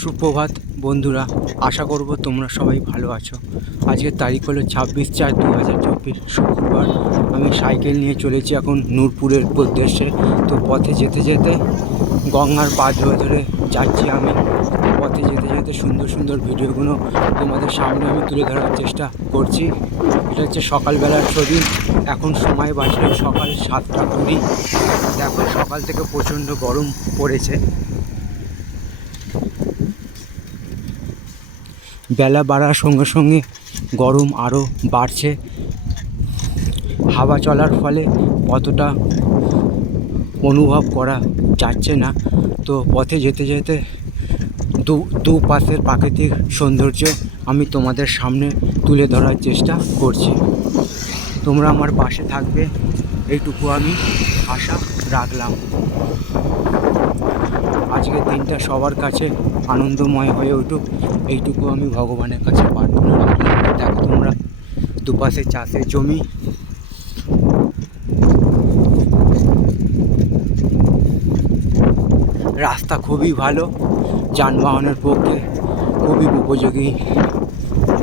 সুপ্রভাত বন্ধুরা, আশা করব তোমরা সবাই ভালো আছো। আজকের তারিখ হলো 26/4/2024 শুক্রবার। আমি সাইকেল নিয়ে চলেছি এখন নূরপুরের উদ্দেশ্যে। তো পথে যেতে যেতে গঙ্গার পা ধরে ধরে যাচ্ছি আমি। পথে যেতে যেতে সুন্দর সুন্দর ভিডিওগুলো তোমাদের সামনে আমি তুলে ধরার চেষ্টা করছি। এটা হচ্ছে সকালবেলার ছবি। এখন সময় বাজলো সকাল 7টা 20। দেখো সকাল থেকে প্রচণ্ড গরম পড়েছে। বেলা বাড়ার সঙ্গে সঙ্গে গরম আরও বাড়ছে। হাওয়া চলার ফলে অতটা অনুভব করা যাচ্ছে না। তো পথে যেতে যেতে দুপাশের প্রাকৃতিক সৌন্দর্য আমি তোমাদের সামনে তুলে ধরার চেষ্টা করছি। তোমরা আমার পাশে থাকবে, এইটুকু আমি আশা রাখলাম। আজকের দিনটা সবার কাছে আনন্দময় হয়ে উঠুক, এইটুকু আমি ভগবানের কাছে প্রার্থনা রাখলাম। দেখো তোমরা দুপাশে চাষের জমি, রাস্তা খুবই ভালো, যানবাহনের পক্ষে খুবই উপযোগী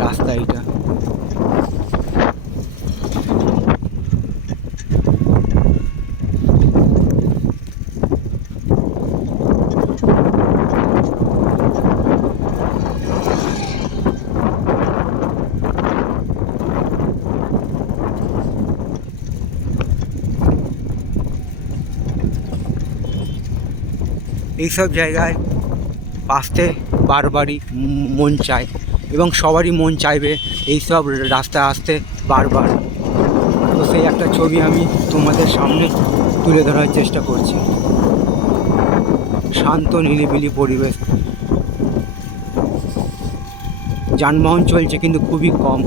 রাস্তা এটা। এইসব জায়গায় আসতে বারবারই মন চায় এবং সবারই মন চাইবে এইসব রাস্তায় আসতে বারবার। তো সেই একটা ছবি আমি তোমাদের সামনে তুলে ধরার চেষ্টা করছি। শান্ত নিরিবিলি পরিবেশ, যানবাহন চলছে কিন্তু খুবই কম।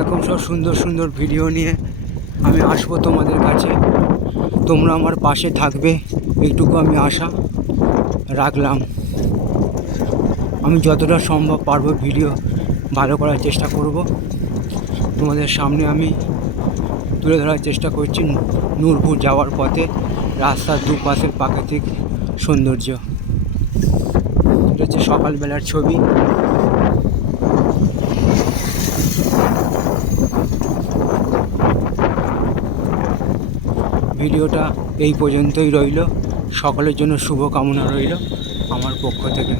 এরকম সব সুন্দর সুন্দর ভিডিও নিয়ে আমি আসবো তোমাদের কাছে। তোমরা আমার পাশে থাকবে, এইটুকু আমি আশা রাখলাম। আমি যতটা সম্ভব পারবো ভিডিও ভালো করার চেষ্টা করব। তোমাদের সামনে আমি তুলে ধরার চেষ্টা করছি নূরপুর যাওয়ার পথে রাস্তার দুপাশের প্রাকৃতিক সৌন্দর্য। এটা হচ্ছে সকালবেলার ছবি। ভিডিওটা এই পর্যন্তই রইল। সকলের জন্য শুভকামনা রইল আমার পক্ষ থেকে।